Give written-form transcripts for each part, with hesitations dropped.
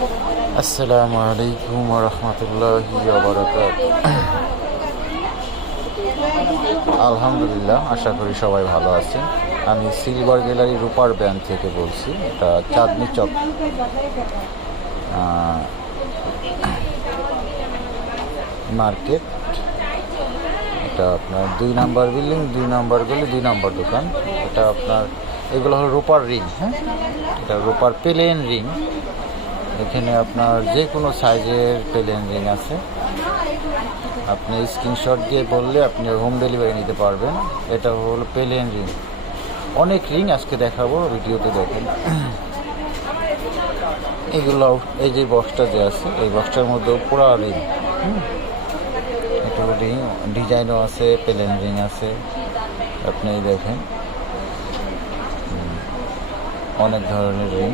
আসসালামু আলাইকুম ওয়া রাহমাতুল্লাহি ওয়া বারাকাতুহু। আলহামদুলিল্লাহ, আশা করি সবাই ভালো আছেন। আমি সিলভার গ্যালারি রূপার ব্যান্ড থেকে বলছি। এটা চাঁদনি চক মার্কেট। এটা আপনার 2 নম্বর বিল্ডিং, 2 নম্বর গলি, 2 নম্বর দোকান। এটা আপনার এগুলো হলো রূপার রিং। হ্যাঁ, এটা রূপার প্লেন রিং। এখানে আপনার যে কোনো সাইজের প্লেন রিং আছে। আপনি স্ক্রিনশট দিয়ে বললে আপনি হোম ডেলিভারি নিতে পারবেন। এটা হলো প্লেন রিং। অনেক রিং আজকে দেখাবো, ভিডিওতে দেখেন। এগুলো এই যে বক্সটা যে আছে, এই বক্সটার মধ্যে পুরো রিং। এটা রিং ডিজাইনও আছে, প্লেন রিং আছে। আপনি দেখেন অনেক ধরনের রিং।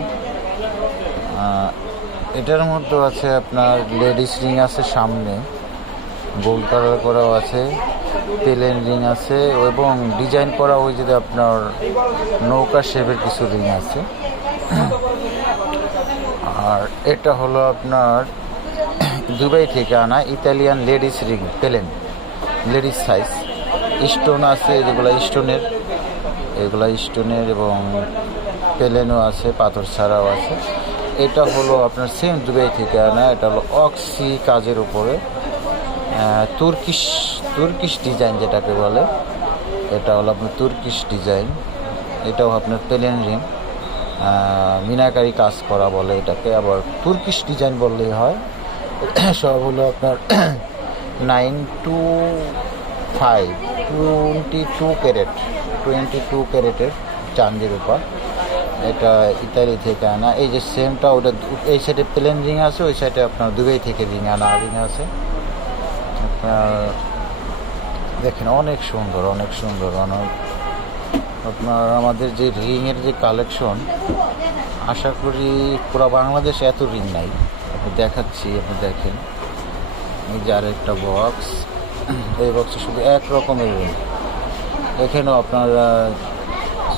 এটার মধ্যে আছে আপনার লেডিস রিং আছে, সামনে গোল্ড কালার করাও আছে, প্লেন রিং আছে এবং ডিজাইন করা ওই যে আপনার নৌকা শেপের কিছু রিং আছে। আর এটা হলো আপনার দুবাই থেকে আনা Italian ladies ring, plain ladies size. Stone আছে, এগুলা স্টোনের এবং প্লেনও আছে, পাথর ছাড়াও আছে। এটা হলো আপনার সেম দুবাই থেকে আনা। এটা হলো অক্সি কাজের উপরে তুর্কিশ ডিজাইন যেটাকে বলে। এটা হলো আপনার তুর্কিশ ডিজাইন। এটাও আপনার প্লেন রিং, মিনাকারি কাজ করা বলে এটাকে, আবার তুর্কিশ ডিজাইন বললেই হয়। সব হলো আপনার 22 ক্যারেটের চাঁদির উপর। এটা ইতালি থেকে আনা। এই যে সেমটা, ওটা এই সাইডে প্লেন রিং আছে, ওই সাইডে আপনার দুবাই থেকে রিং আছে। আপনার দেখেন অনেক সুন্দর আপনার আমাদের যে রিংয়ের যে কালেকশন, আশা করি পুরো বাংলাদেশে এত রিং নাই। আপনি দেখাচ্ছি, আপনি দেখেন। এই যে আরেকটা বক্স, এই বক্সে শুধু এক রকমের রিং। এখানেও আপনার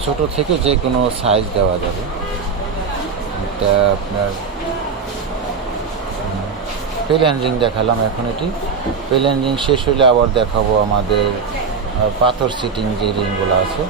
ছোট থেকে যে কোনো সাইজ দেওয়া যাবে। এটা আপনার প্লেন রিং দেখালাম, এখন এটি প্লেন রিং শেষ হলে আবার দেখাবো আমাদের পাথর সিটিং যে রিংগুলো আছে।